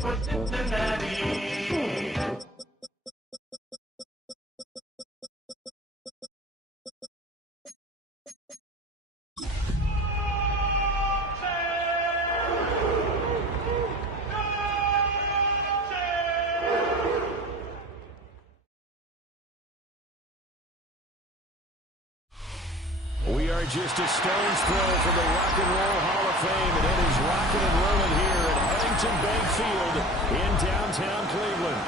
for Cincinnati. We are just a stone's throw from the Rock and Roll Hall of Fame, and it is rocking and rolling here at Huntington Bank Field in downtown Cleveland.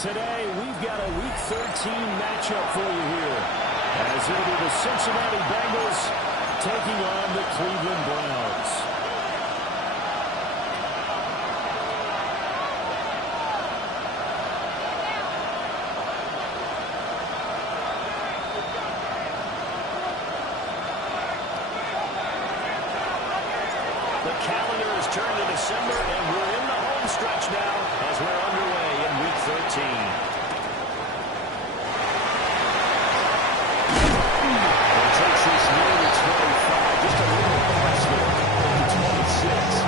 Today, we've got a Week 13 matchup for you here, as it'll be the Cincinnati Bengals taking on the Cleveland Browns. The calendar has turned to December, and we're in the home stretch now as we're underway in Week 13. It takes this near to 25, just a little pass there to 26.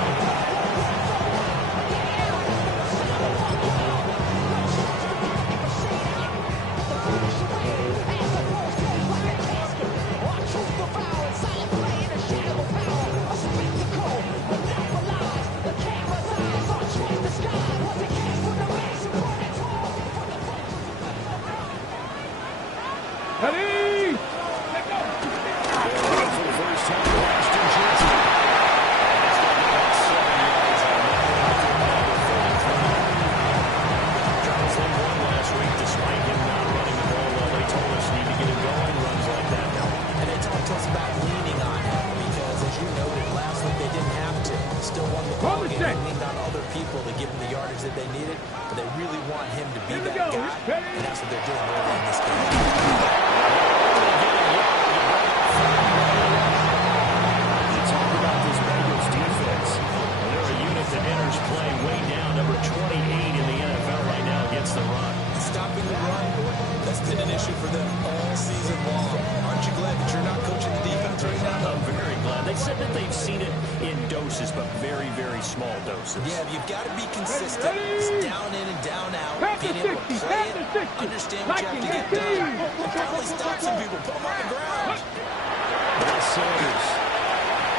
Yeah, you've got to be consistent. It's down in and down out. Being able to play it, understand what you have to get done. And probably stop some people, put them on the ground. That's Sanders.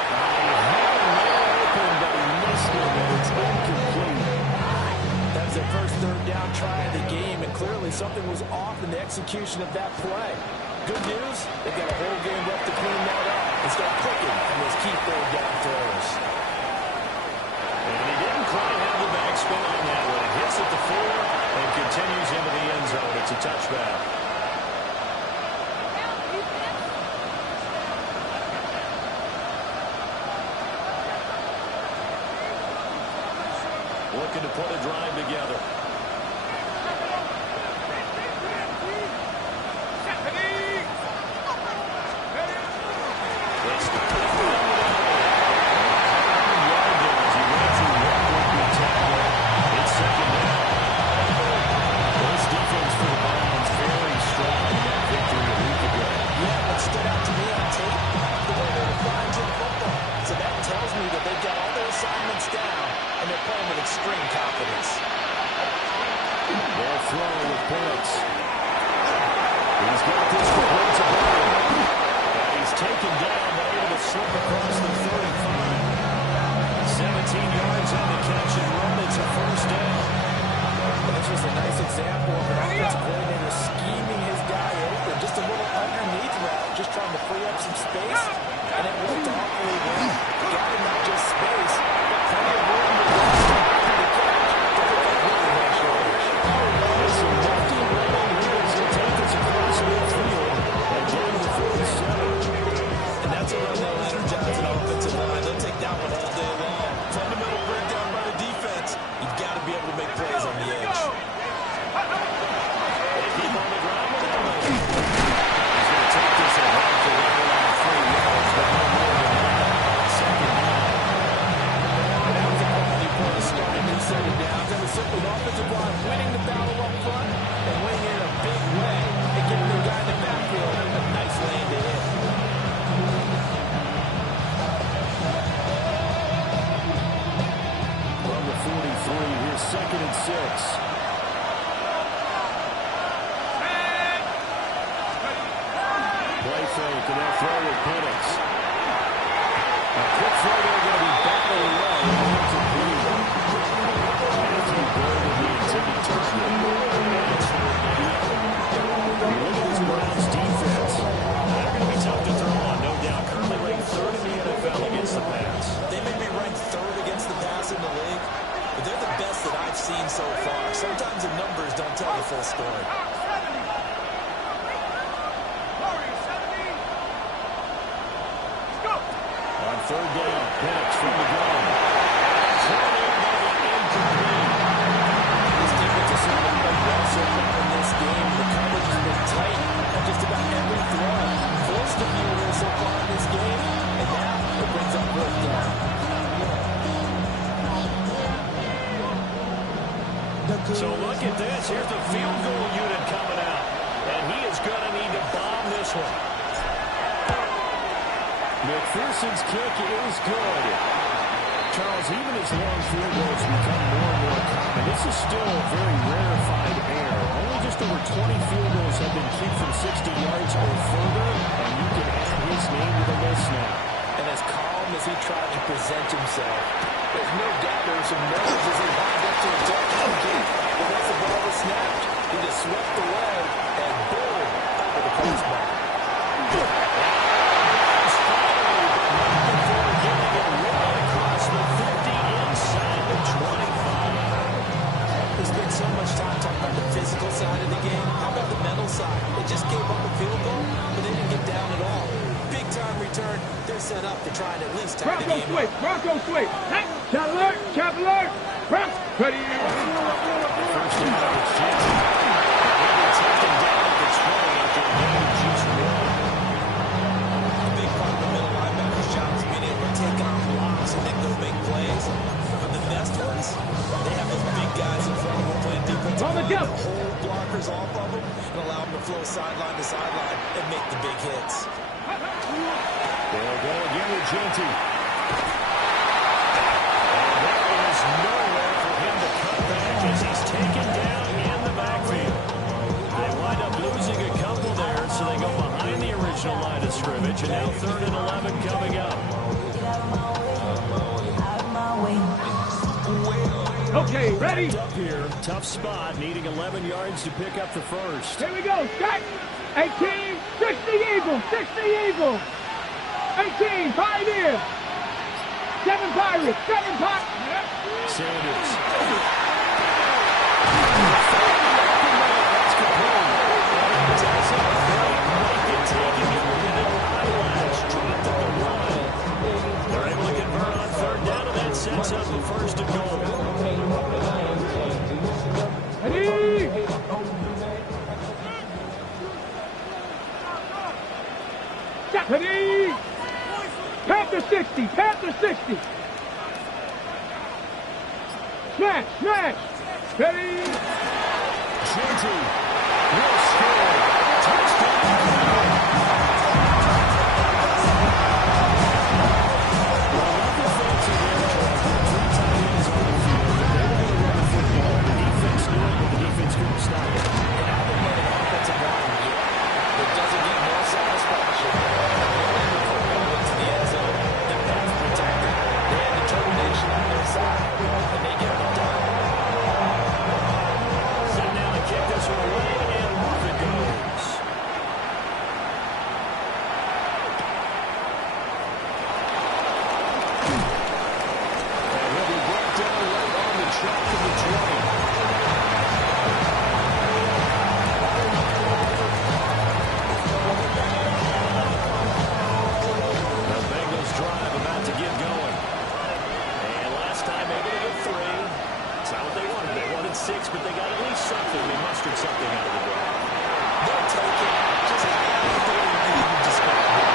He had a man open, but he missed it, and it's incomplete. That was their first third down try of the game, and clearly something was off in the execution of that play. Good news, they've got a whole game left to clean that up and start clicking on those key third down throws. And he didn't quite have the backspin on that one. It hits at the 4 and continues into the end zone. It's a touchback. looking to put a drive together. Extreme confidence. They'll throw with points. He's got this for points of and he's taken down, but able to slip across the 35. 17 yards on the catch and run. It's a first down. That's just a nice example of an offensive coordinator scheming his guy open. Just a little underneath route, just trying to free up some space, and it worked awfully well. Got him not just space, but plenty of room to run. So far. Sometimes the numbers don't tell the full story. On third down, Penix from the gun. This defense has been playing well so far in this game. The coverage has been tight on just about every throw. Forced a few here so far in this game, and now it brings up fourth down. So look at this. Here's the field goal unit coming out. And he is going to need to bomb this one. McPherson's kick is good. Charles, even as long field goals become more and more common, this is still a very rarefied air. Only just over 20 field goals have been kicked from 60 yards or further, and you can add his name to the list now. And as calm as he tried to present himself, there's no doubt there were some nerves as he lined up to attack the kick. But once the ball was snapped, he just swept away and boom, for the crossbar. There's been so much time talking about the physical side of the game. How about the mental side? They just gave up a field goal, but they didn't get down at all. Big time return. They're set up to try and at least tie the game up. Bronco switch. Chap alert. Chap alert. Press. Ready. First down, it's Jensen. Taken down at the 20 after getting just one. A big part of the middle linebacker's job is being able to take on blocks and then go make plays. But the best ones, they have those big guys in front of them playing defensive line that hold blockers off of them and allow them to flow sideline to sideline and make the big hits. They'll go again with Jensen. And there is nowhere for him to cut back as he's taken down in the backfield. They wind up losing a couple there, so they go behind the original line of scrimmage, and now 3rd and 11 coming up. Okay, ready? Up here, tough spot, needing 11 yards to pick up the first. Here we go. Set. 18. 60 Eagles. 60 Eagles. 18. 5 here. 7 Pirates. 7 Pirates. Sanders. They're able to convert on 3rd down, and that sets up the first and goal. Ready? Ready? Panther 60, Panther 60. Smash, smash. Ready? Genty will score. Touchdown. But they got at least something. They mustered something out of the game. They'll take it. Just the way you described it.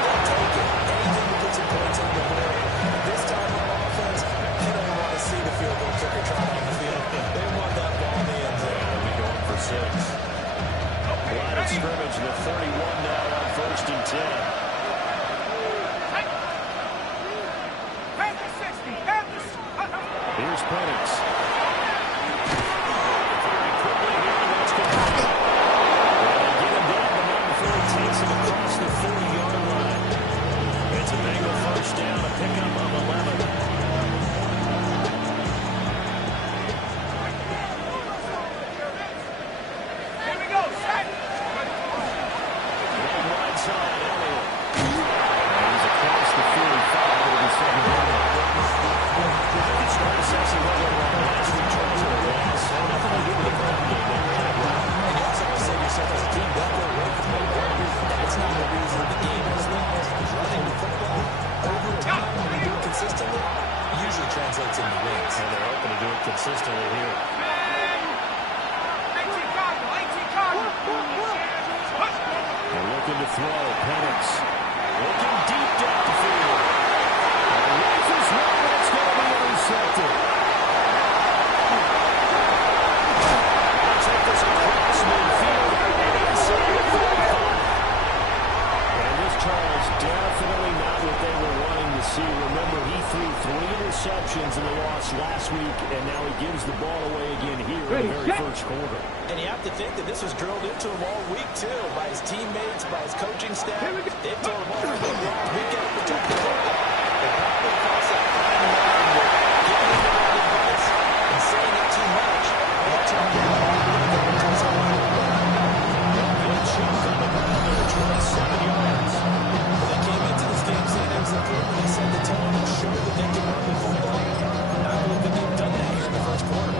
They'll take it. Anything to put some points on the board. This time on offense, you don't want to see the field goal kicker trying on the field. They want that ball in the end zone. They'll be going for 6. Line of scrimmage in the 31 now on 1st and 10. Here's Penix. Across the 40-yard line. It's a Bengal first down, a pickup of 11. Here we go, set. Right side, Elliott. And he's across the 45. It'll be 7 down. It's not assessing whether or not last week Charles had a loss. Had nothing to do with the ground game. They ran it well. And you also have to say to yourself as a team, don't go away from it. That's not the reason the game is running the football over time when you do it consistently usually translates into wins. And they're open to do it consistently here. They're looking to throw. Penix looking deep down the field. And the rifle's one that's going to be intercepted. They'll take this across midfield and inside the 45. And this Charles definitely not what they were wanting to see. Remember, he threw 3 interceptions in the loss last week, and now he gives the ball away again here in the very first quarter. And you have to think that this was drilled into him all week, too, by his teammates, by his coaching staff. They've told him over and over, we got to protect the football. They probably cross that line and giving him the right advice and saying it too much. They'll turn it around and do something. Good chunk on the ground there, 27 yards. They came into this game saying it was important. They set the tone and showed that they can run the football. I believe that they've done that here in the first quarter.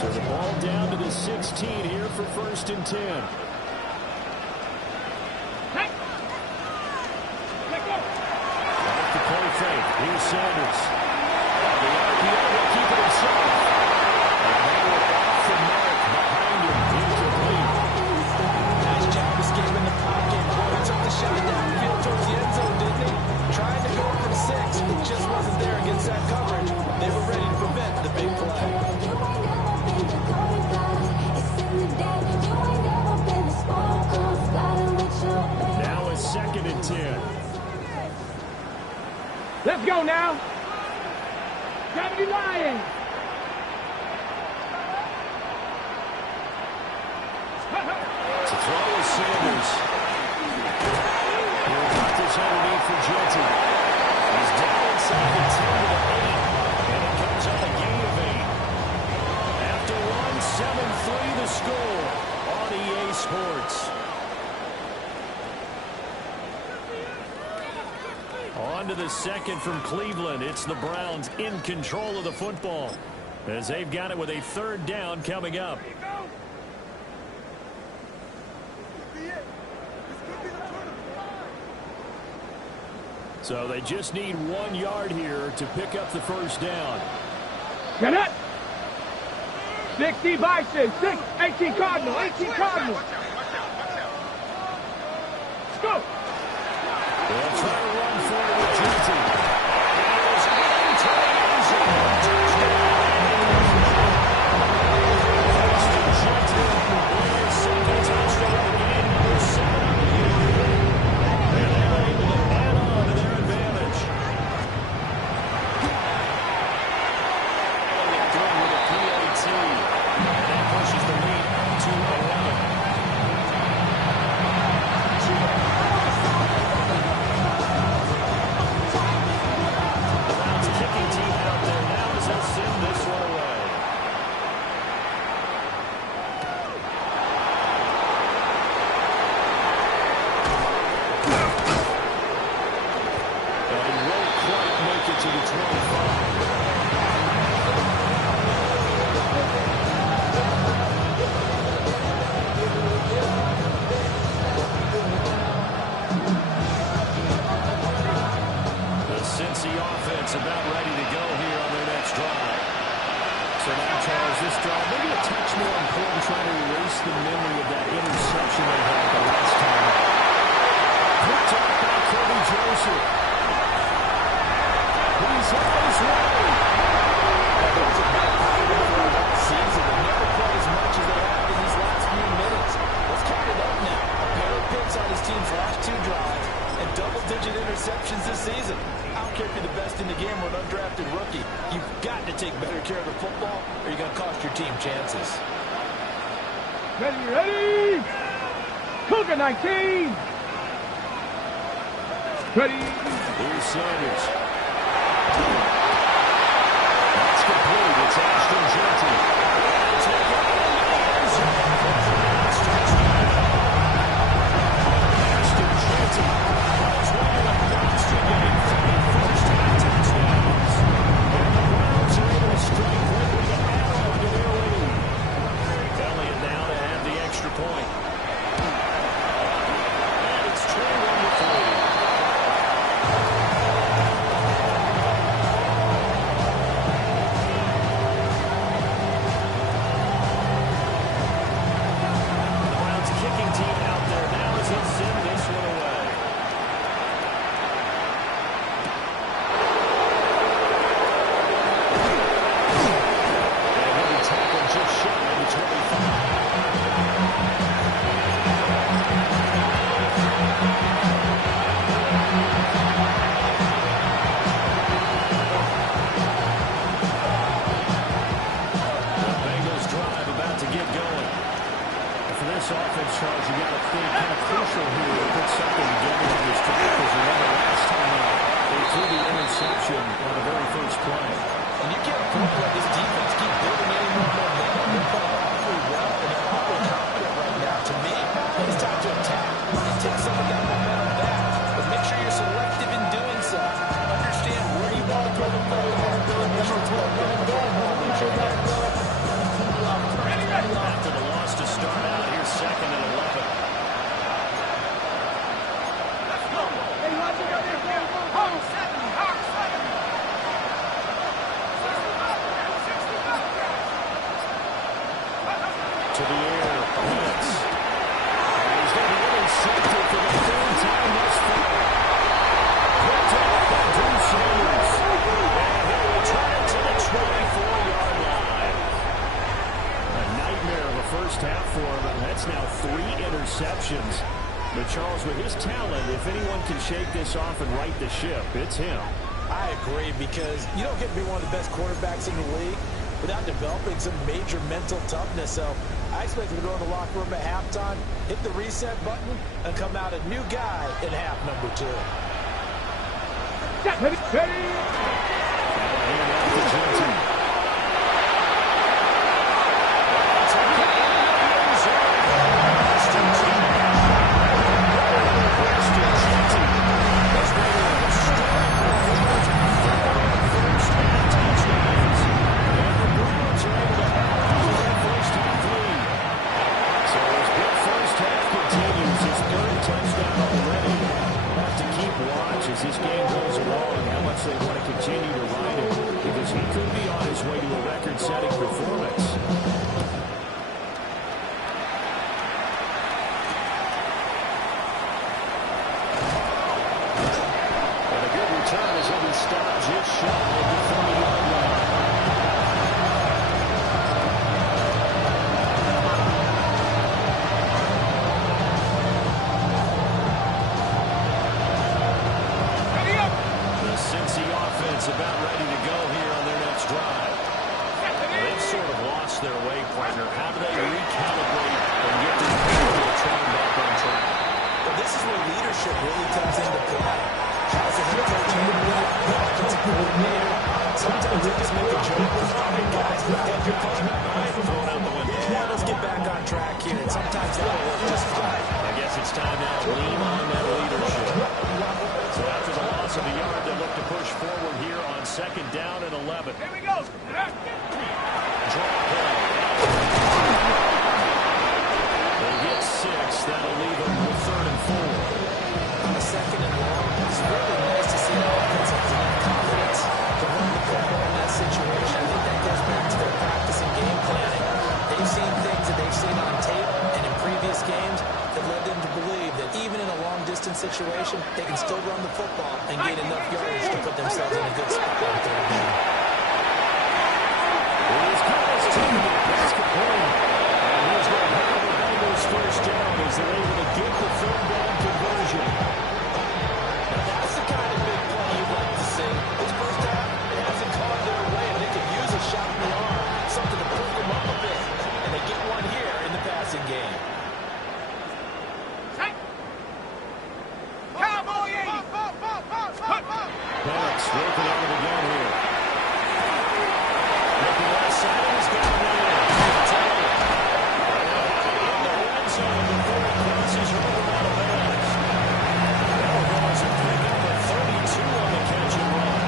So the ball down to the 16 here for 1st and 10. Off the play fake. Here's Sanders. The RPO will keep it himself. And they were off the mark behind him. Incomplete. Nice job escaping the pocket. Boy, he took the shot downfield towards the end zone, didn't he? Trying to go for the 6. It just wasn't there against that coverage. They were ready to prevent the big play. Now it's 2nd and 10. Let's go now. Gravity Lions. To throw is Sanders. He'll cut this underneath for Genty. He's down inside the 10 to the 8. And it comes on a gain of 8. After one, 7-3 the score on EA Sports. On to the 2nd from Cleveland. It's the Browns in control of the football as they've got it with a 3rd down coming up. So they just need 1 yard here to pick up the first down. Get it! 60 Bison, 18 Cardinal, 18 Cardinal. Let's go! They'll try to run for it with Genty. He is into the end zone. Austin Genty with his second touchdown of the game, number 7 on the year. And they're able to add on to their advantage. Elliott through with a PAT. And that pushes the lead to 11. About ready to go here on their next drive. So now, Charles, this drive maybe a touch more important, trying to erase the memory of that interception they had the last time. Picked up by Kobe Joseph. He's on his way. That was a big highlight for that season. They never played as much as they have in these last few minutes. Let's count it up now. A pair of picks on his team's last 2 drives and double-digit interceptions this season. I don't care if you're the best in the game or an undrafted rookie. You've got to take better care of the football or you're going to cost your team chances. Ready! Cougar 19! Ready! Here's Sanders. That's complete. It's Ashton Genty. Ashton Genty has won a monster game. 3 first-half touchdowns. And the Browns are able to strike quickly to add on to their lead. Elliott now to have the extra point. And it's 21-3. Offense, Charles, you got to think kind of crucial here to put something together on this drive, because remember last time out, they threw the interception on the very first play. And you can't afford to let this defense keep building any more momentum. They're playing awfully well, and they're awfully confident right now. To me, it's time to attack and take some of that momentum back. But make sure you're selective in doing so. Understand where you want to throw the ball. After the loss to start out, here's 2nd and 11. To the air, Lance. He's going to be intercepted for the 3rd time thus far. Picked up by Drew Sanders. And he'll return it to the 24-yard line. A nightmare of a first half for him, and that's now 3 interceptions. But Charles, with his talent, if anyone can shake this off and right the ship, it's him. I agree, because you don't get to be one of the best quarterbacks in the league without developing some major mental toughness. So I expect him to go in the locker room at halftime, hit the reset button, and come out a new guy in half number 2. Ready! And out to Genty. as this game goes along and how much they want to continue to ride him, because he could be on his way to a record-setting performance. And a good return as he stops his shot at the 30-yard line. About ready to go here on their next drive. They've sort of lost their way, partner. How do they recalibrate and get this train back on track? Well, this is where leadership really comes into play. How's the head coach handle that? The offensive coordinator. Sometimes they just make a joke. All right, guys, look at your partner. All right, we're going out the window. Yeah, let's get back on track here. And sometimes that'll work just fine. I guess it's time now to lean on that leadership. So after the loss of a yard, they look to push forward here on 2nd down and 11. Here we go. Draw play. They get 6. That'll leave them with 3rd and 4. On a 2nd and long, it's really nice to see the offense have enough confidence to run the football in that situation. I think that goes back to their practice and game planning. They've seen things that they've seen on tape and in previous games that led them to believe that even in a long-distance situation, they can still run the football and gain enough yardage to put themselves in a good spot on 3rd down. These guys taking the basket point. And here's the head of the Bengals first down as they're able to get the 3rd down conversion. Now that's the kind of big play you'd like to see. This first half, it hasn't gone their way, and they could use a shot in the arm, something to perk them up a bit. And they get one here in the passing game. Penix working out of the gun here. Looking left side, he's got it in. In the red zone before he crosses over out of bounds. Bengals are picking up a 32 on the catch and run.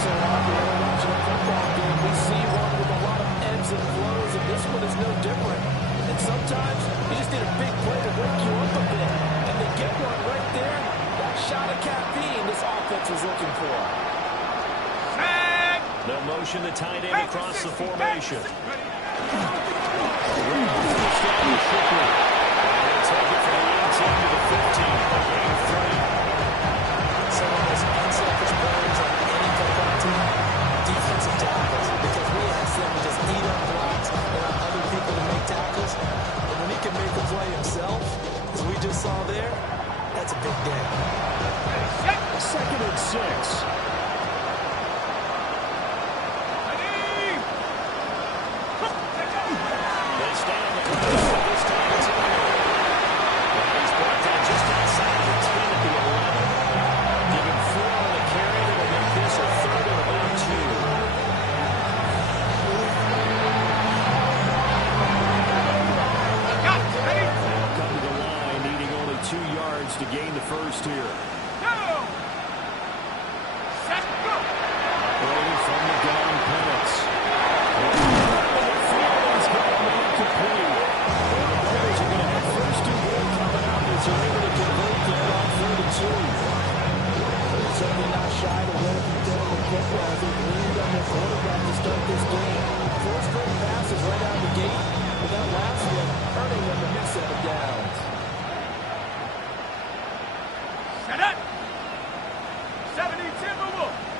So after we're watching a football game, we see one with a lot of ebbs and flows, and this one is no different. And sometimes you just need a big play to wake you up a bit. And they get one right there. That shot of caffeine this offense was looking for. They'll motion the tight end across the formation. They'll take it from the 18 to the 15. Game 3. Some of those unselfish players on any football team, defensive tackles, because we ask them to just eat up blocks and allow other people to make tackles. But when he can make a play himself, as we just saw there, that's a big day. 2nd and 6. They stay on the coast, but this time it's in the middle. Now he's brought down just outside of the 10 at the 11. Give him 4 on the carry, and will make this a 3rd and about 2. They'll come to the line, needing only 2 yards to gain the first here. Operating from the gun, Penix. He's got a man complete. And the Bengals are going to have first and goal coming out as they're able to convert there on 3rd and 2. They're certainly not shy to run up and down the football as they've leaned on their quarterback to start this game. 4 straight passes right out of the gate, but that last one hurting them the next set of downs. Set up. 70 Timberwolves.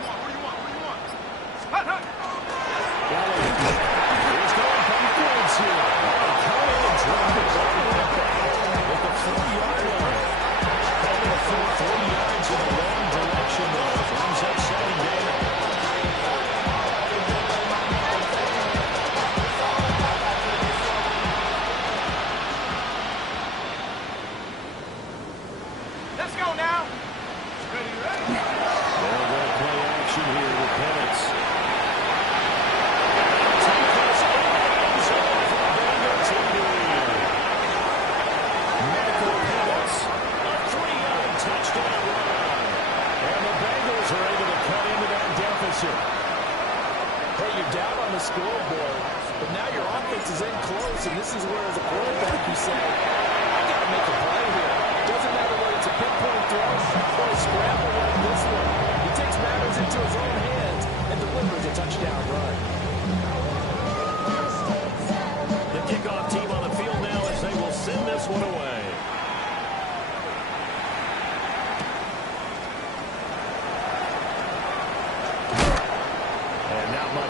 What do you want? Hut, hut. He's going backwards here. Come in and drop it at the 4-yard line. Able to throw 3 yards in the wrong direction there. Brings up 2nd down. Let's go now. They'll go play action here with Penix. Michael Penix, a 3-yard touchdown run. And the Bengals are able to cut into that deficit. Hey, you're down on the scoreboard, but now your offense is in close, and this is where, as a quarterback, you say, I got to make a play here.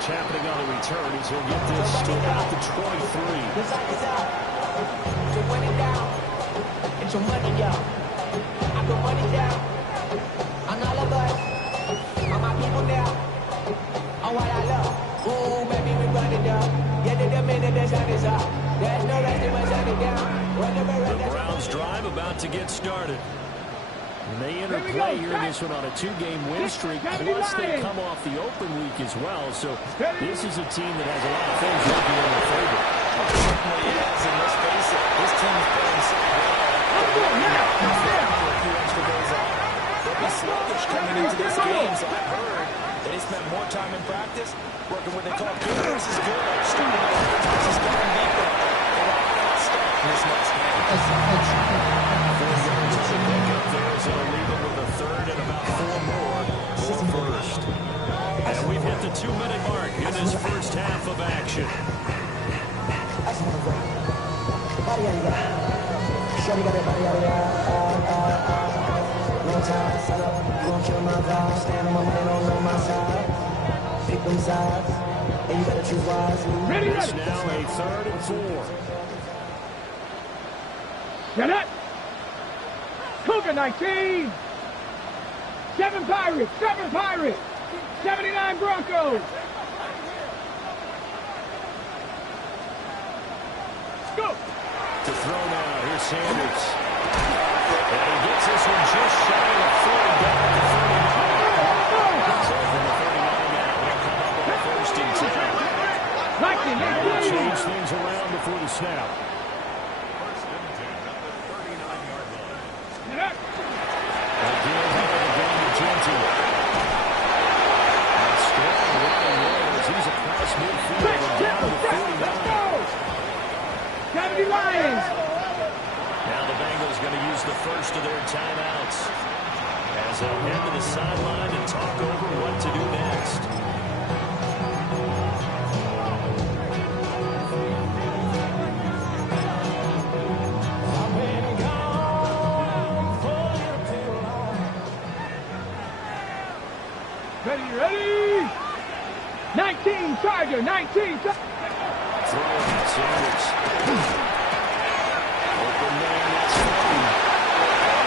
Watch happening on the return as he'll get this to about the 23. It's out. To win it down. It's your money, y'all. I put money down. On all of us. On my people now. On what I love. Ooh, baby, we run it down. Get to the minute the sun is up. There's no rest in my sun it down. The Browns drive about to get started. And they interplay here in this one on a 2-game win streak, plus they come off the open week as well. So this is a team that has a lot of things working in their favor. Certainly is, and let's face it, this team is playing so well. A few extra days off. They'll be sluggish coming into this game, so I've heard that they spent more time in practice working what they call good versus good. Starting offense versus going deeper. They want to start this next game. So leave it with a third and about 4 more for first. And we've hit the 2-minute mark in this first half of action. It's now a 3rd and 4. Get it! Cougar 19! 7 Pirates! 7 Pirates! 79 Broncos! Go! To throw now, here's Sanders. And he gets this one just shy of 40 down to 39. So from the 39 now, they'll come up with a 1st and 10. They'll change things around before the snap. Lions. Now the Bengals going to use the first of their timeouts as they'll head to the sideline and talk over what to do next. Ready? 19 Charger, 19 Charger. Throwing Sanders. Open man, that's Freddie.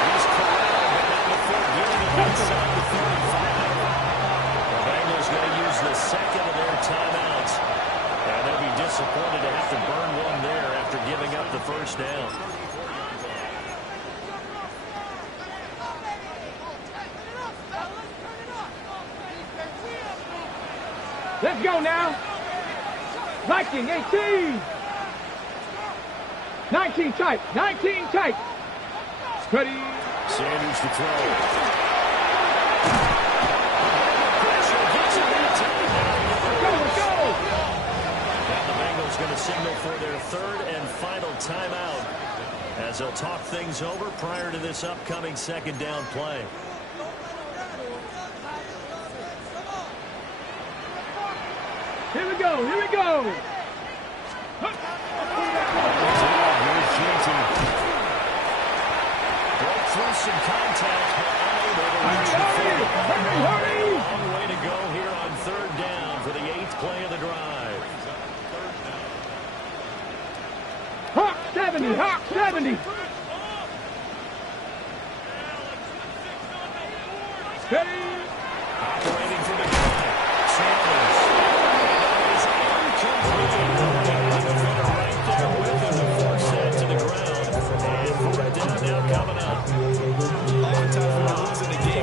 He's corralled, but down the foot, getting it inside the 35. The Bengals going to use the second of their timeouts. And they'll be disappointed to have to burn one there after giving up the first down. Let's go now. Viking 18. 19 tight. 19 tight. Ready. Sanders to throw. Let's go. And the Bengals going to signal for their 3rd and final timeout as they'll talk things over prior to this upcoming 2nd down play. Here we go. Here we go. Broke through some contact, but unable to reach the field. Hurry. Long way to go here on 3rd down for the 8th play of the drive. Hawk 70. Hawk 70. Ready. Operating from the gun. Sanders.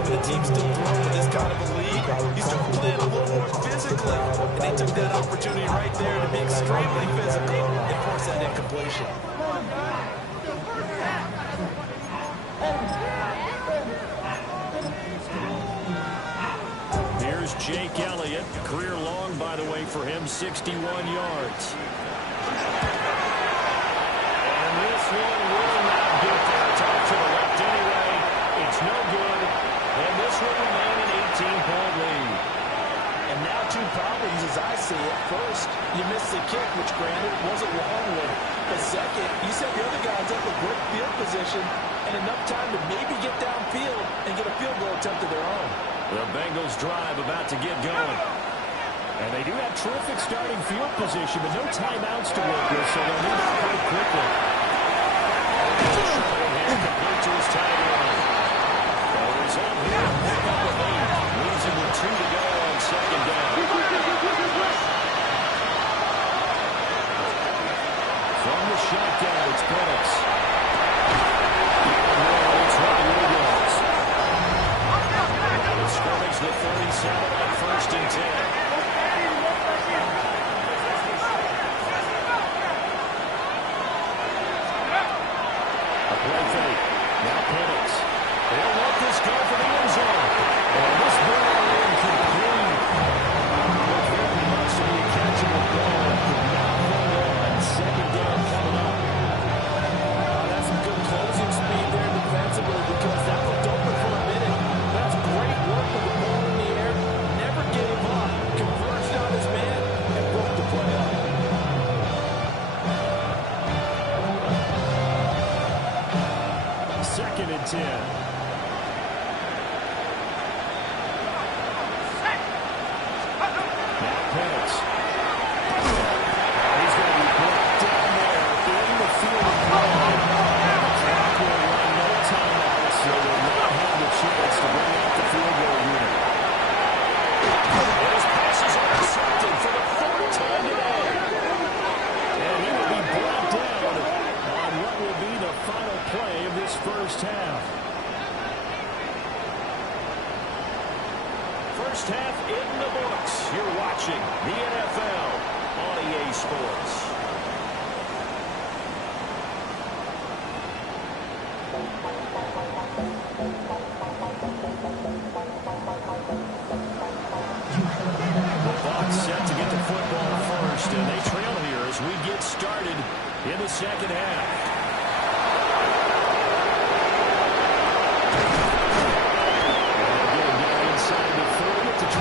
The team's still growing with this kind of a league. You start playing a little more physically, and they took that opportunity right there to be extremely physical and force that incompletion. Here's Jake Elliott. Career long, by the way, for him, 61 yards. And this one will not get there. It's off to the left anyway. It's no good. And this will remain an 18-point lead. And now 2 problems as I see it. First, you missed the kick, which granted wasn't a long one. But second, you set the other guys up with great field position and enough time to maybe get downfield and get a field goal attempt of their own. The Bengals drive about to get going. And they do have terrific starting field position, but no timeouts to work with, so they'll need to break quickly. Complete to his tight end. The result here, pick up with 8. Leaves him with 2 to go on second down. From the shotgun, it's Penix. It's Rodriguez. And scrimmage the 37 on 1st and 10. Play fake. Now Penix. They'll let this go for the end zone. And this ball incomplete. Looked very much to be a catchable ball. Could not hold on. Second down coming up. That's some good closing speed there defensively because that looked open for a minute. That's great work with the ball in the air. Never gave up. Converged on his man and broke the play up. Second and 10. Now Penix. He's going to be brought down there in the field of play. The clock will run, no timeouts, so they'll not have the chance to bring out the field goal unit. His pass is intercepted for the 4th time today. And he will be brought down on what will be the final play of this first half. First half in the books. You're watching the NFL on EA Sports. The Bucs set to get the football first, and they trail here as we get started in the second half. Inside the 30 to 27.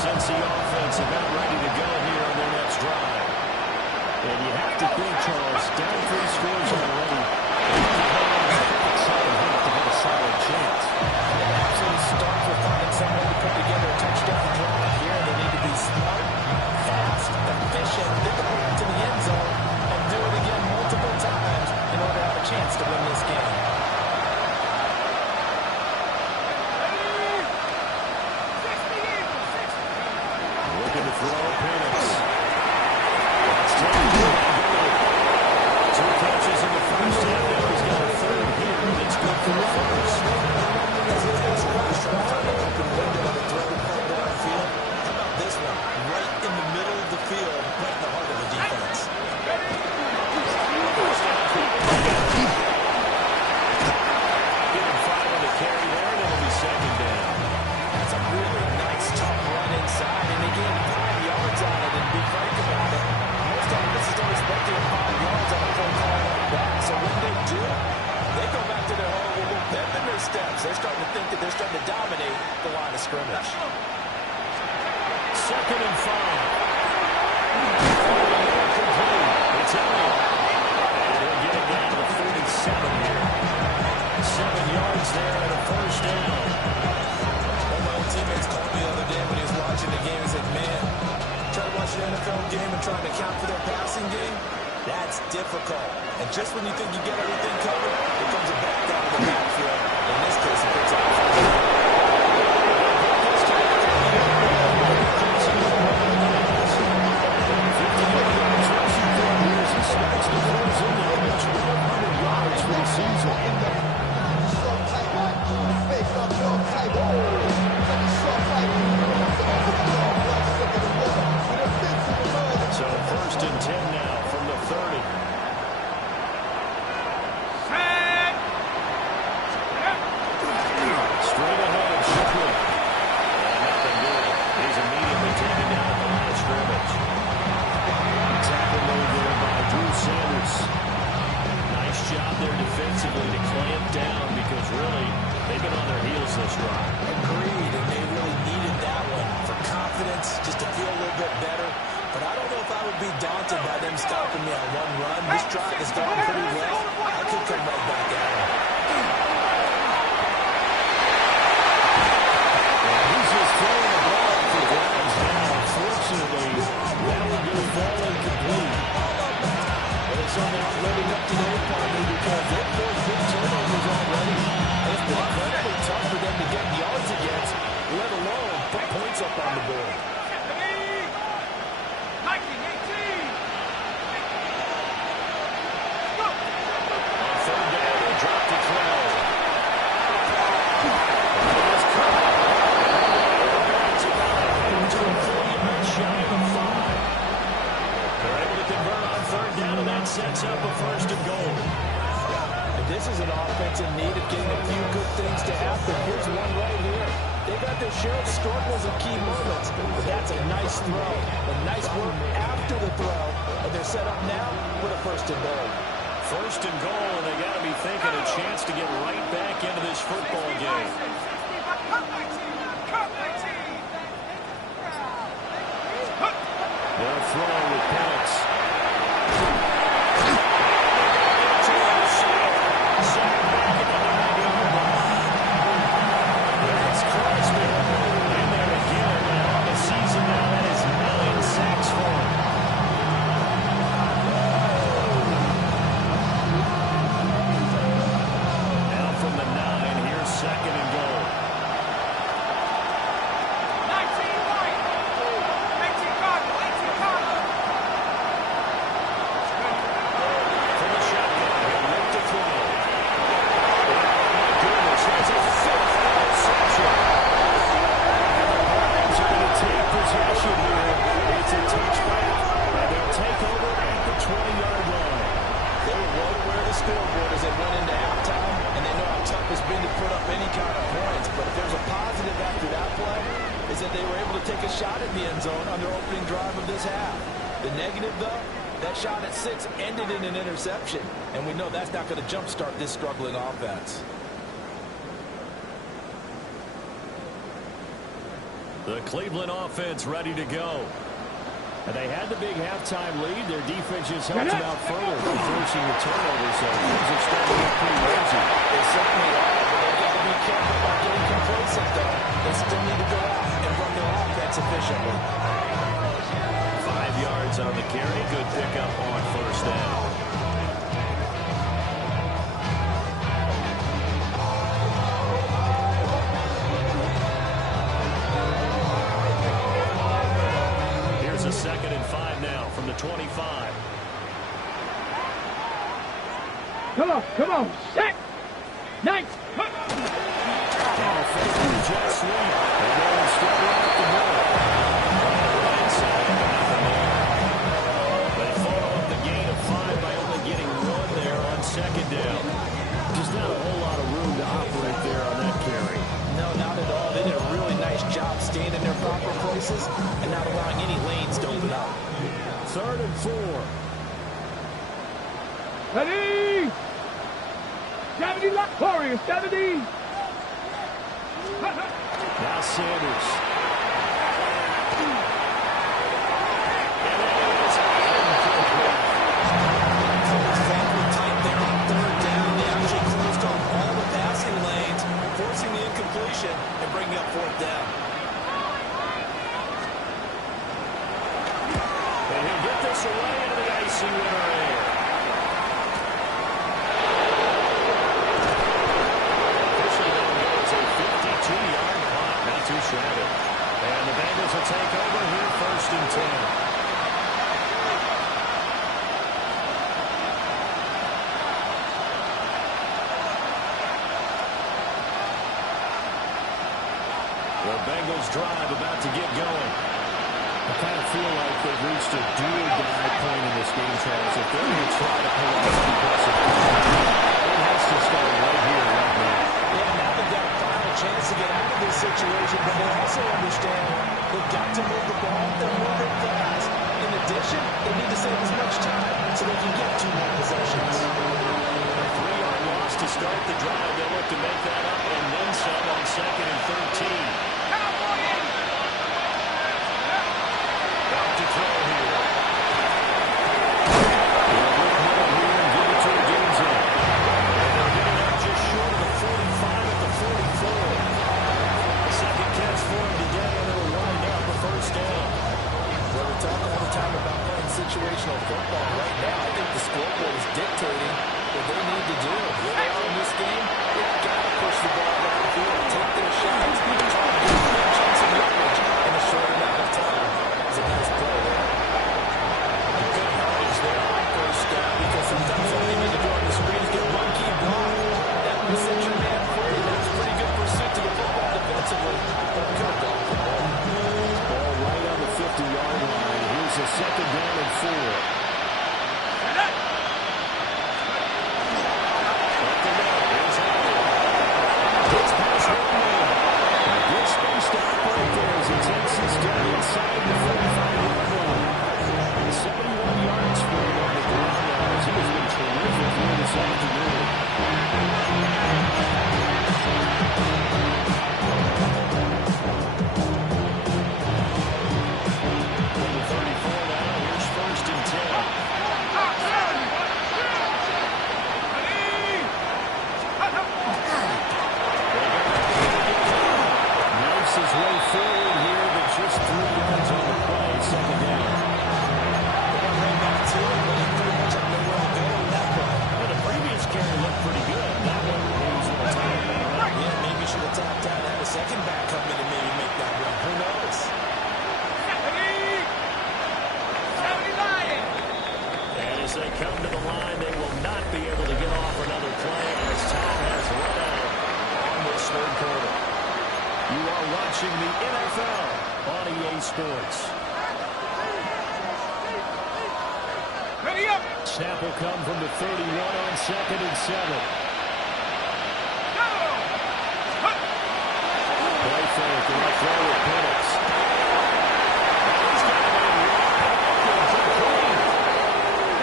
Cincy offense about ready to go here on their next drive. And you have to think, Charles, down 3 scores already. Second half to have a solid chance. An absolute start for finding some way to put together a touchdown drive here. They need to be smart, fast, efficient, get the ball to the end zone, and do it again multiple times in order to have a chance to win this game. Looking to throw Penix. That's taken by 2 catches in the first half. Now he's got a 3rd here, and it's good for the first. This one, right in the middle of the field, right in the heart of the defense. Give him 5 on the carry there, and it'll be second down. That's a really nice, tough run inside, and they gained 5 yards on it, and be frank about it. Most offenses don't expect to get 5 yards on a play call like that, so when they do, they go back to their hole with a little pep in their steps. They're starting to think that they're starting to dominate the line of scrimmage. Second and 5. Complete. It's Elliott. And he'll get it down to the 47 here. 7 yards there and a first down. One of my old teammates called me the other day when he was watching the game. He said, man, try to watch an NFL game and trying to account for their passing game. That's difficult. And just when you think you get everything covered, it comes a back down to the backfield. In this case, it picks up the first down. So 1st and 10 now from the 30. Straight ahead, Shipley. And nothing doing. He's immediately taken down at the line of scrimmage. Tackle move there by Drew Sanders. Nice job there defensively to clamp down because really they've been on their heels this drive. Agreed, and they really needed that one for confidence, just to feel a little bit better. But I don't know if I would be daunted by them stopping me on one run. This drive has gone pretty well. I could come right back at him. He's just throwing the ball for grabs now. Unfortunately, that will go ball incomplete. It's only living up to their partner because they've forced big turnovers already. It's been incredibly tough for them to get yards against, let alone put points up on the board. Sets up a first and goal. And this is an offense in need of getting a few good things to happen. Here's one right here. They got their share of struggles and key moments, but that's a nice throw. A nice work after the throw, and they're set up now with a first and goal. First and goal, and they got to be thinking a chance to get right back into this football game. They'll throw with Penix. And we know that's not going to jumpstart this struggling offense. The Cleveland offense ready to go. And they had the big halftime lead. Their defense just helped them out further from forcing the turnover. So things are starting to get pretty rosy. They certainly are, but they've got to be careful about getting complacent, though. They still need to go out and run their offense efficiently. 5 yards on the carry. Good pickup on first down. Second and 5 now from the 25. Come on, set! Nice! Now faking the jet sweep. They're going straight up the middle. They follow up the gain of 5 by only getting 1 there on second down. Just not a whole lot of room to operate there on that carry. No, not at all. They did a really nice job staying in their proper places and not allowing any lanes to open up. 3rd and 4. Ready! 70 left. Warriors, 70. Now Sanders. Tight there on 3rd down. They actually closed on all the passing lanes, forcing the incompletion and bringing up 4th down. And he'll get this away into the icy winter air. Officially now goes a 52-yard punt, not too shabby. And the Bengals will take over here 1st and 10. The Bengals drive about to get going. I kind of feel like they've reached a do-or-die point in this game, Travis. If they're going to try to pull off an impressive it has to start right here, right now. Yeah, now they've got a final chance to get out of this situation, but they also understand they've got to move the ball. They're moving fast. In addition, they need to save as much time so they can get 2 more possessions. A 3-yard loss to start the drive. They'll look to make that up and then some on 2nd and 13. Back to throw here. football right now. I think the scoreboard is dictating what they need to do. Where they are in this game, they've got to push the ball down the field, take their shots, try to get a big chance of yardage in a short amount of time. It's a nice play there. Good yardage there on first down, because sometimes all you need to do on the screen is get one key block. That will set your man free. That's pretty good pursuit to the football defensively. But it could have gone for more. Ball right on the 50-yard line. Here's a second down and 4. Watching the NFL on EA Sports. Ready up. Snap will come from the 31 on 2nd and 7. Play fake and they throw with Penix. He's got it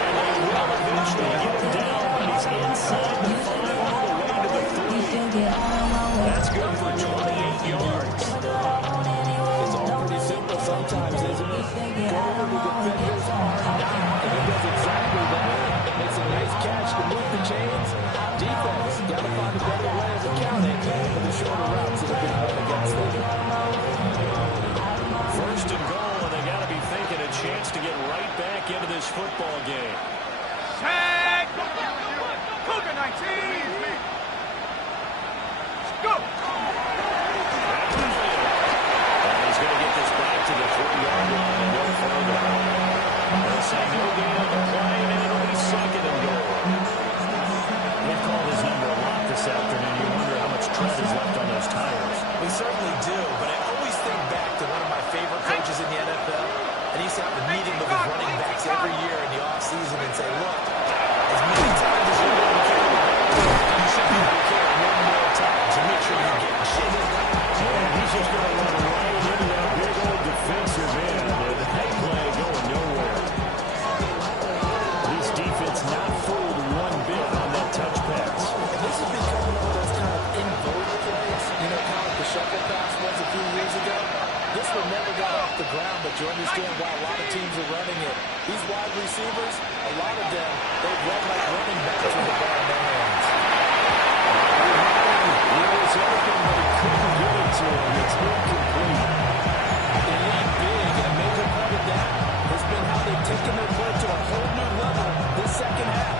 and they will eventually get him down, but he's inside the 5 all the way to the 3. That's good for 28 yards. It's all pretty simple sometimes, isn't it? Go over the defenders hard, and he does exactly that. Makes a nice catch to move the chains. Defense, got to find a better way of accounting for the shorter routes that have been run against them. First and goal, and they got to be thinking a chance to get right back into this football game. Tag! Cougar 19! Go! And he's going to get this back to the 3-yard line and go further. They'll say no gain on the play, and it'll be 2nd and goal. They've called his number a lot this afternoon. You wonder how much tread is left on those tires. We certainly do, but I always think back to one of my favorite coaches in the NFL, and he used to have a meeting with his running backs every year in the offseason and say, look, as many times as you're going to carry the ball, you should be able to carry one more time to make sure you're getting shit in. And he's just going to run right into that big old defensive end. And that play going nowhere. This defense not fooled one bit on that touch pass. This has become one of those kind of in-vogue plays, you know, kind of the shuffle pass was a few years ago. This one never got off the ground, but you understand why a lot of teams are running it. These wide receivers, a lot of them, they've run like running backs with the ball in their hands. He was open, but he couldn't get it to him. It's incomplete. They lead big, and a major part of that has been how they've taken their play to a whole new level this second half.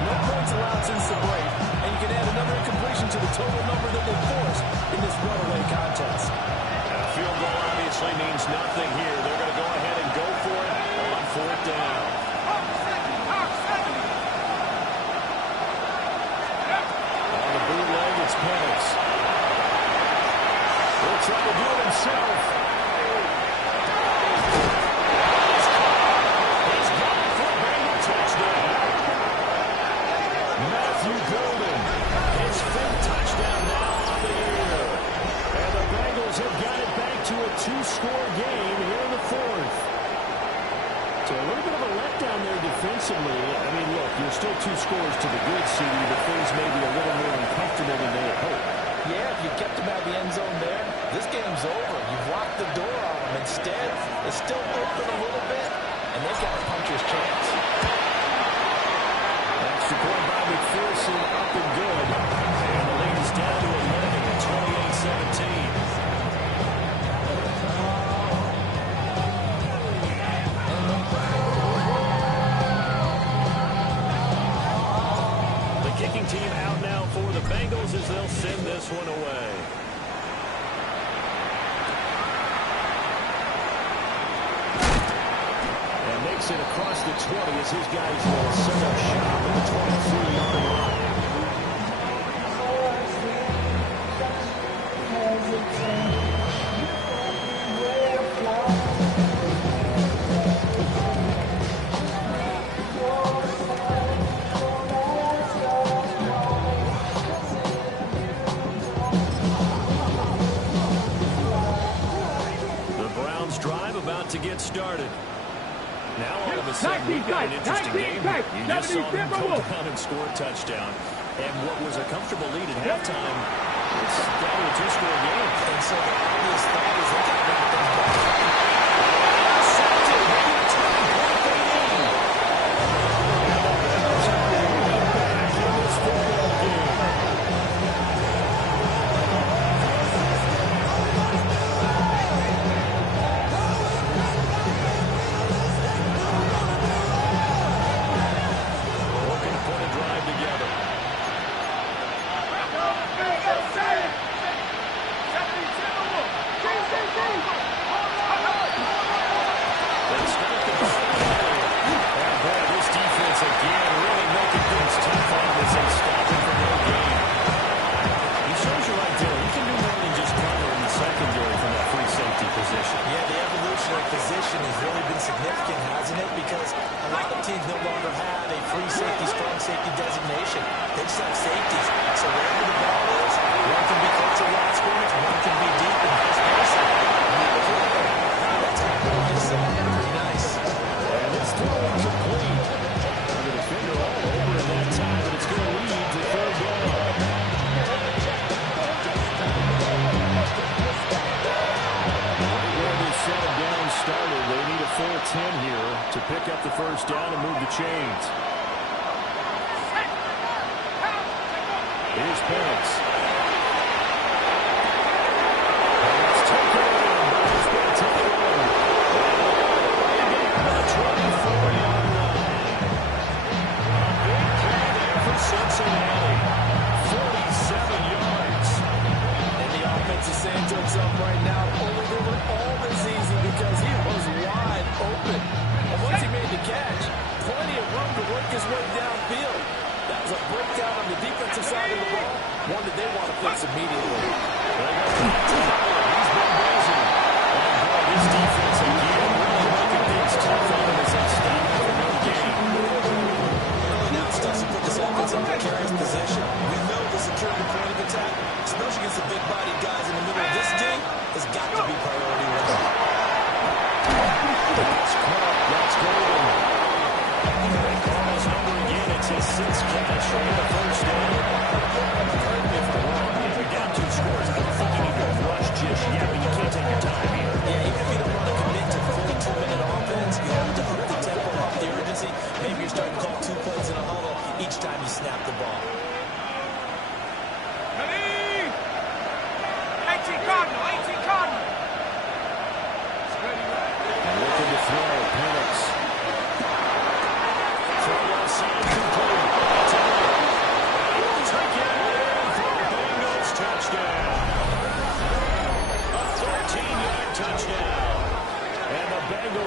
No points allowed since the break, and you can add another incompletion to the total number that they forced in this runaway contest. And a field goal obviously means nothing here. They're going to go ahead and go for it on 4th down. On the bootleg, it's Penix. He'll try to do it himself. He's got it for a Bengal touchdown. Matthew Golden, his 5th touchdown now on the year. And the Bengals have got it back to a 2-score game here in the 4th. So a little bit of a letdown there defensively. I mean, look, you're still 2 scores to the good, CD, but things may be a little more uncomfortable than they had hoped. Yeah, if you kept them out of the end zone there, this game's over. You've locked the door on them. Instead, it's still open a little bit, and they've got a puncher's chance. Extra point by McPherson, up and good. And the lead is down to 11 at 28-17. this one away. And makes it across the 20 as his guys will set up shop at the 23-yard line. To get started. Now all of a sudden we've got an interesting game. You just saw them go down and score a touchdown. And what was a comfortable lead at halftime, it's down to a two-score game. And so the obvious thought is they got to bring things back.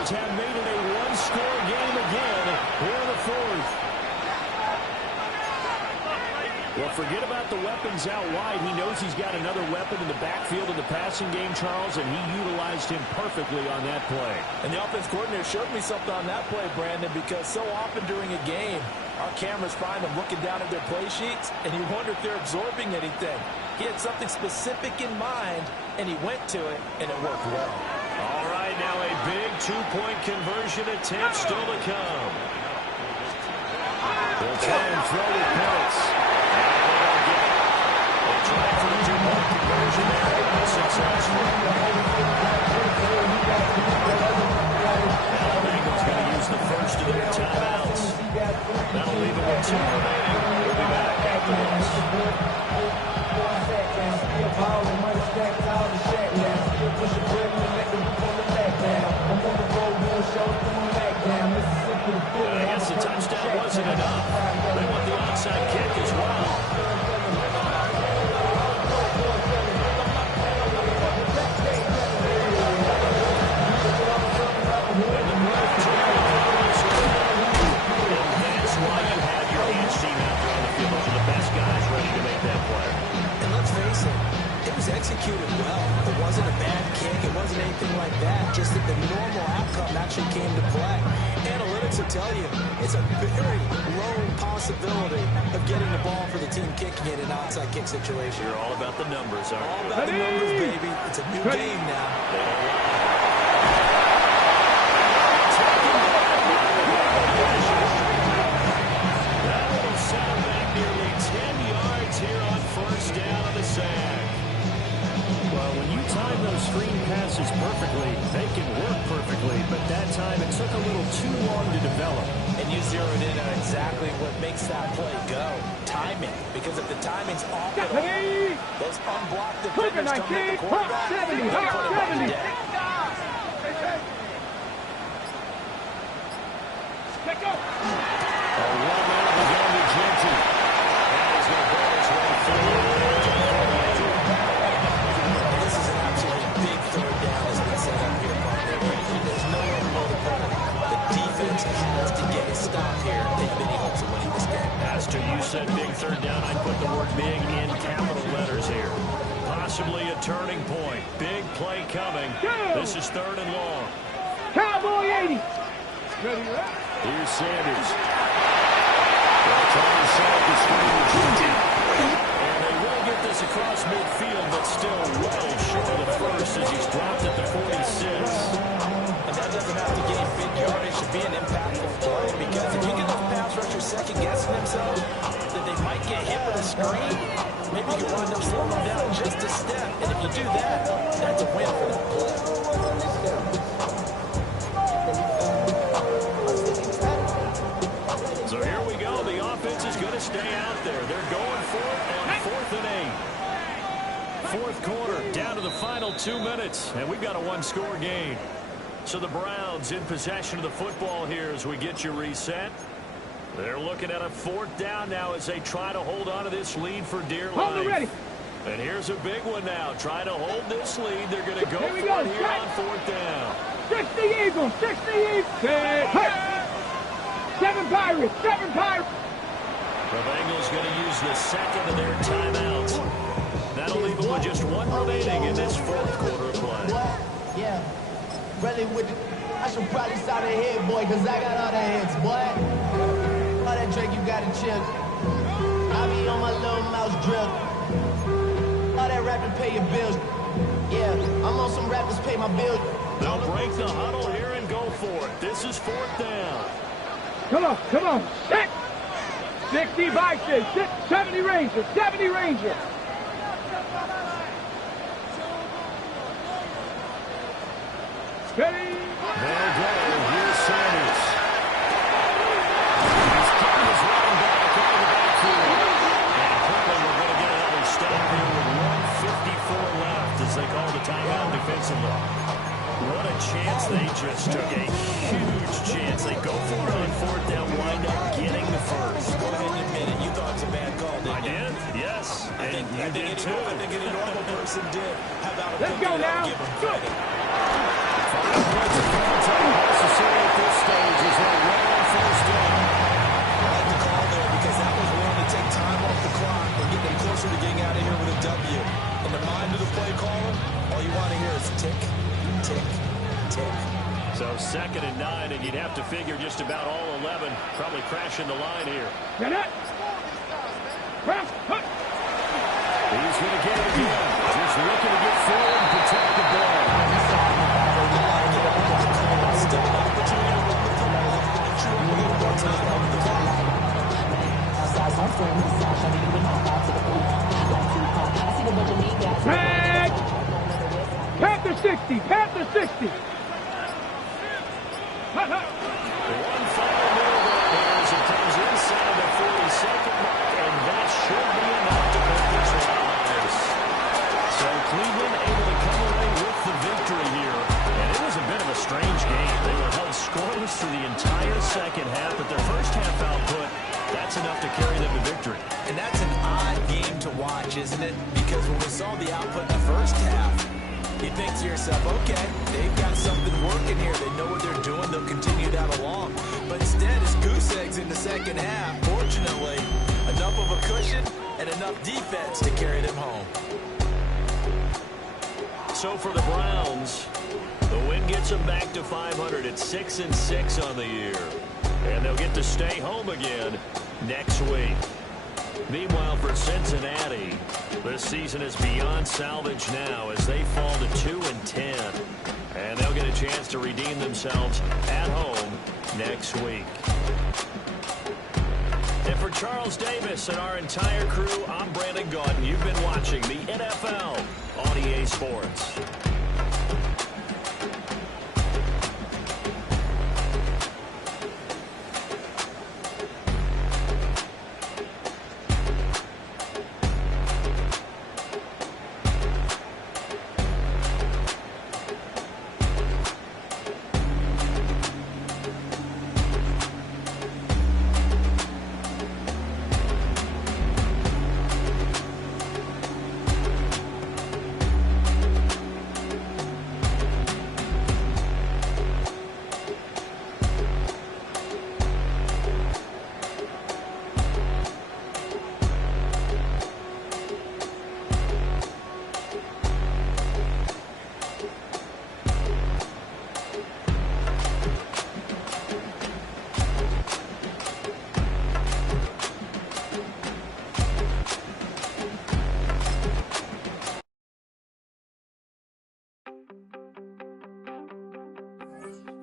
Have made it a one-score game again here in the fourth. Well, forget about the weapons out wide. He knows he's got another weapon in the backfield in the passing game, Charles, and he utilized him perfectly on that play. And the offense coordinator showed me something on that play, Brandon, because so often during a game, our cameras find them looking down at their play sheets, and you wonder if they're absorbing anything. He had something specific in mind, and he went to it, and it worked well. All right, now a big two-point conversion attempt still to come. They'll try and throw with Penix. They'll try for the two-point conversion there. Successful. Now the Bengals going to use the first of their timeouts. That'll leave them with 2 remaining. We'll be back after this. I guess the touchdown wasn't enough. They want the onside kick as well. executed well. It wasn't a bad kick. It wasn't anything like that. Just that the normal outcome actually came to play. Analytics will tell you it's a very low possibility of getting the ball for the team kicking it in an outside kick situation. You're all about the numbers, aren't you? All about the numbers, baby. It's a new game now. That will set him back nearly 10 yards here on first down on the sack. Well, when you time those screen passes perfectly, they can work perfectly, but that time it took a little too long to develop. And you zeroed in on exactly what makes that play go. Timing. Because if the timing's off at all, those unblocked defenders come at the quarterback. 70. Let's go. A run out of the game to Genty. And he's going to ball his way forward. This is an absolutely big third down that's been set up here, partner. There's no other way to put it. The defense has to get a stop here if they have any hopes of winning this game. Pastor, you said big third down. I'd put the word big in capital letters here. Possibly a turning point. Big play coming. This is third and long. Cowboy 80. Ready, Here's Sanders. They'll try to set up the screen with Genty. And they will get this across midfield, but still well short of the first as he's dropped at the 46. And that doesn't have to gain big yardage to be an impactful play, because if you get those pass rushers second-guessing themselves that they might get hit with a screen, maybe you wind up slowing them down just a step. And if you do that, that's a win for that play. So here we go. The offense is going to stay out there. They're going for it on 4th and 8. Fourth quarter, down to the final 2 minutes, and we've got a one-score game. So the Browns in possession of the football here as we get you reset. They're looking at a 4th down now as they try to hold on to this lead for dear life. Hold it ready. And here's a big one now. Try to hold this lead. They're going to go for it here on 4th down. 60 Eagles. 60 Eagles. 7 Pirates. 7 Pirates. The Bengals going to use the second of their timeouts. That'll leave them with just one remaining in this fourth quarter of play. Yeah. Really with the, I should probably start a head, boy, because I got all the heads, boy. All that Drake, you got to chill. I be on my little mouse drill. All that rapping, pay your bills. Yeah, I'm on some rappers, pay my bills. They'll break the huddle here and go for it. This is 4th down. Come on. Set. 60 Vikings. 70 Rangers. 70 Rangers. Ready. They'll go. Here's Sanders. He's putting his running back out of the backfield. And quickly we're going to get another stop here with 1:54 left as they call the timeout defensively. What a chance they just took. A huge chance. They go for it on 4th down, wind up getting the first. Go ahead and admit it. You thought it was a bad call, didn't you? I did? Yes. I think any normal person did. How about Let's go now. Give them credit. 5 points of contact necessary at this stage as they run on 1st down. I like the call there because that was willing to take time off the clock and get them closer to getting out of here with a W. In the mind of the play caller, all you want to hear is tick, tick, tick. So 2nd and 9, and you'd have to figure just about all 11 probably crashing the line here. Get it. He's going to get it again. Just looking to get forward and protect the ball. Still an opportunity to run the football and chew up a little more time on the clock. Tag. Panther 60. Panther 60. One final move right here as it comes inside the 42nd mark, and that should be enough to put this rise. So Cleveland able to come away with the victory here. And it was a bit of a strange game. They were held scoreless for the entire second half, but their first half output, that's enough to carry them to victory. And that's an odd game to watch, isn't it? Because when we saw the output in the first half, you think to yourself, okay, they've got something working here. They know what they're doing. They'll continue that along. But instead, it's goose eggs in the second half. Fortunately, enough of a cushion and enough defense to carry them home. so for the Browns, the win gets them back to 500 at 6-6 on the year. And they'll get to stay home again next week. Meanwhile, for Cincinnati, this season is beyond salvage now as they fall to 2-10. And they'll get a chance to redeem themselves at home next week. And for Charles Davis and our entire crew, I'm Brandon Gaudin. You've been watching the NFL on EA Sports.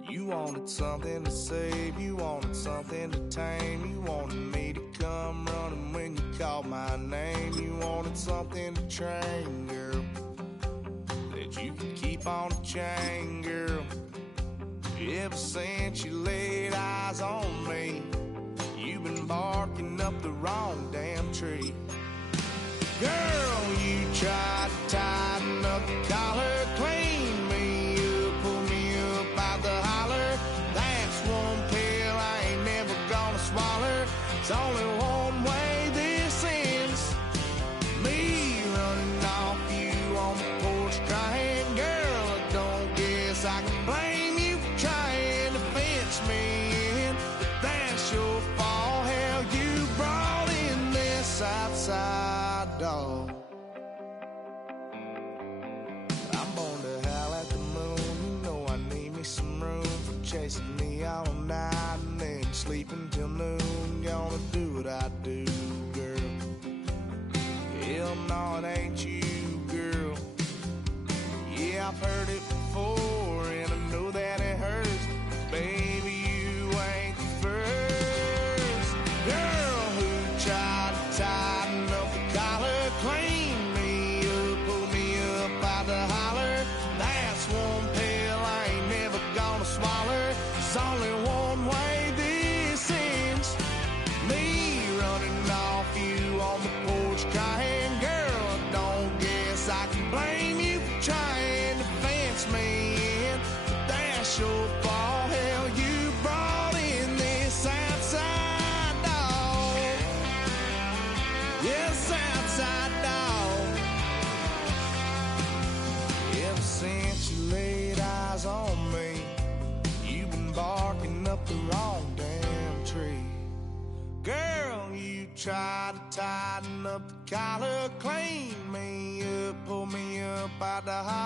You wanted something to save, you wanted something to tame. You wanted me to come running when you called my name. You wanted something to train, girl, that you could keep on the chain, girl. Ever since you laid eyes on me, you've been barking up the wrong damn tree. Girl, you tried to tighten up the collar, clean me up, pull me up out the holler. That's one pill I ain't never gonna swallow. It's only one way this ends. Me running off you on the porch crying. Girl, I don't guess I can blame you for trying to fence me in. But that's your fault. Hell, you brought in this outside dog. I'm born to howl at the moon. You know I need me some room for chasing me all night and then sleeping till noon. Gonna do what I do, girl. Hell no, it ain't you, girl. Yeah, I've heard it before and I know that it hurts. Baby, you ain't the first girl who tried to tighten up the collar, clean me up, pull me up out the holler. That's one pill I ain't never gonna swallow. There's only one way this ends. Me running off you on the porch crying. Girl, I don't guess I can blame you for trying to fence me in. But that's your fault. Hell, you brought in this outside dog. Yes, outside dog. Ever since you laid eyes on me, you've been barking up the wrong damn tree. Girl, you tried to tighten up the collar, clean me up, pull me up out the holler.